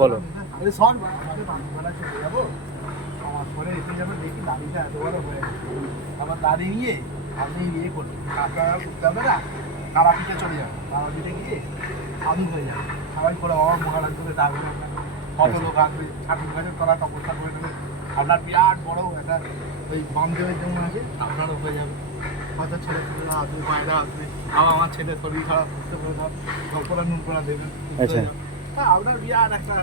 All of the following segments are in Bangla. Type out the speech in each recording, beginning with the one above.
বলো। আবার দাঁড়িয়ে নিয়ে আপনি ইয়ে করবেন, কাঁকড়া উঠতে হবে না, তারাপীঠে চলে যাবে, তারাপীঠে গিয়ে আলু হয়ে যাবে, সবাই করে অবাক মহারাজ করে ডাকবে, কত লোক আসবে, ঠাকুর গাছের তলা তপস্যা করে দেবে, আপনার বিরাট বড় একটা ওই বামদেবের যেমন আছে আপনারও হয়ে যাবে, হয়তো ছেলে ছেলেরা আসবে, মায়েরা আসবে, আবার আমার ছেলে শরীর খারাপ সুস্থ করে দাও, গল্পরা নুন করা দেবেন, আচ্ছা। হ্যাঁ আপনার বিরাট একটা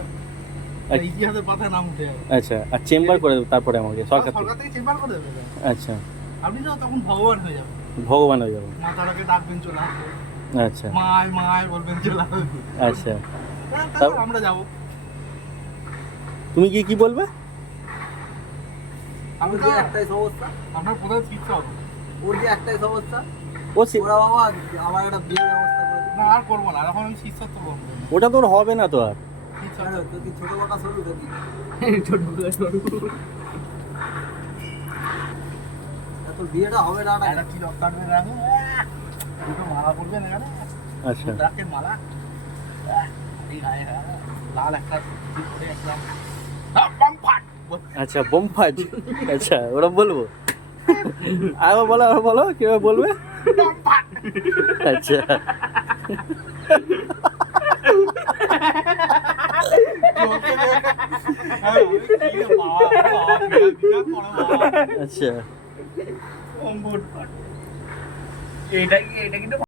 ইতিহাসের পাতায় নাম উঠে যাবে। আচ্ছা, আর চেম্বার করে দেবো তারপরে আমাকে সরকার থেকে? সরকার থেকে চেম্বার করে দেবে। আচ্ছা, আপনি তো তখন ভগবান হয়ে যাবেন, ভগবান হয়ে যাবো। মা তারাকে ডাকবেন চলে আসবে, আচ্ছা মায় মায় বলবেন চলে আসবে, আচ্ছা, তারপর আমরা যাবো। তুমি কি বলবে? আমি তো একটাই সমস্যা, আপনার কোথায় শিখতে হবে, ওর যে একটাই সমস্যা, ও ওরা বাবা আমার একটা বিয়ের ব্যবস্থা করে দিন। না আর করবো না, এখন আমি শিষ্যত্ব করবো। ওটা তোর হবে না তো আর। তুই ছোট কথা শুরু দেখি, ছোট কথা শুরু, তোর বিয়েটা হবে না, একটা কি রক কাটবে না, দুটো মালা পড়বে না, আচ্ছা রাখের মালা, লাল একটা একদম আচ্ছা, বোমফাজ। আচ্ছা, ওরা বলবো, আরো বলো, আরো বলো কিভাবে বলবে। আচ্ছা আচ্ছা, এটা কিন্তু